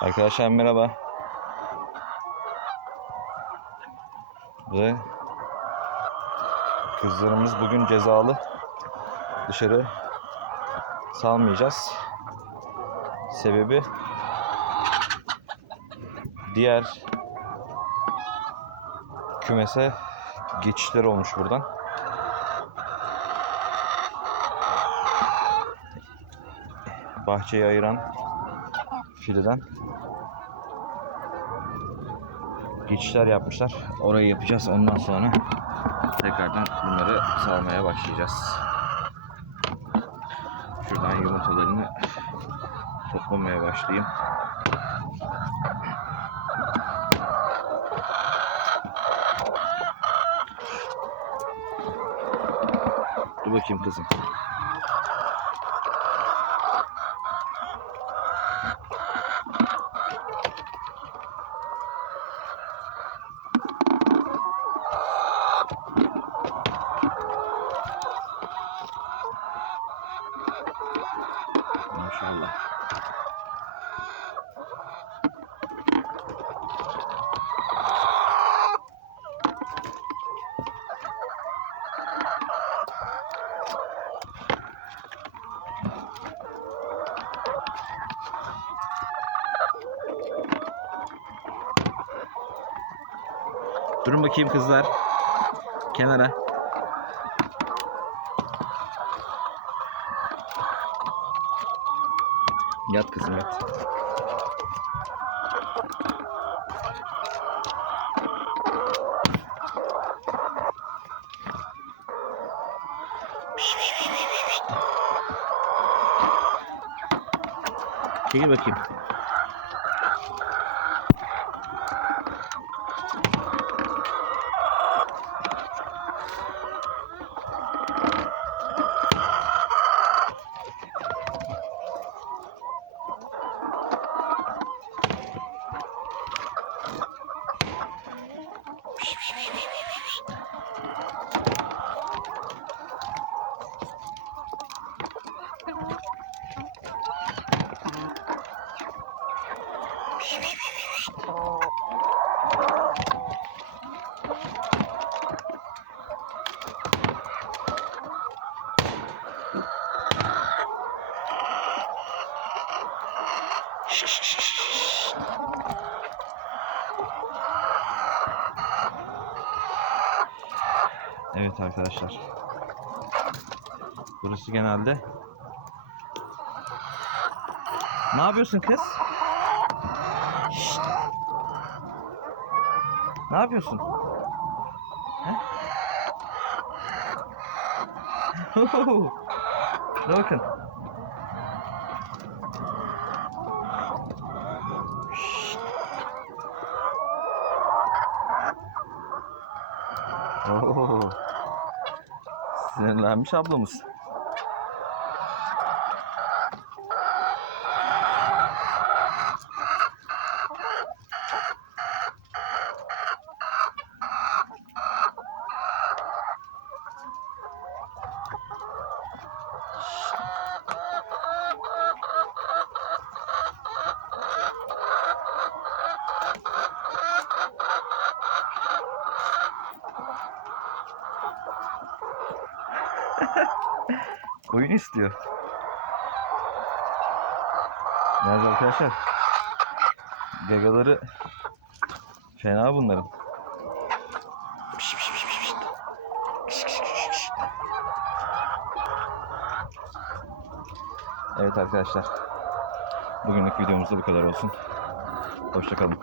Arkadaşlar merhaba. Ve kızlarımız bugün cezalı. Dışarı salmayacağız. Sebebi diğer kümese geçişler olmuş buradan. Bahçeyi ayıran fileden geçişler yapmışlar. Orayı yapacağız. Ondan sonra tekrardan bunları salmaya başlayacağız. Şuradan yumurtalarını toplamaya başlayayım. Dur bakayım kızım. Maşallah. Durun bakayım kızlar. Kenara. Yat kızım yat. Çekil bakayım. Evet arkadaşlar. Burası genelde Ne yapıyorsun kız? Şşt. Ne yapıyorsun? Dur bakın. Şşt. Oo. Sinirlenmiş ablamız. Oyun istiyor. Nerede arkadaşlar? Gagaları fena bunların. Evet arkadaşlar. Bugünlük videomuz da bu kadar olsun. Hoşçakalın.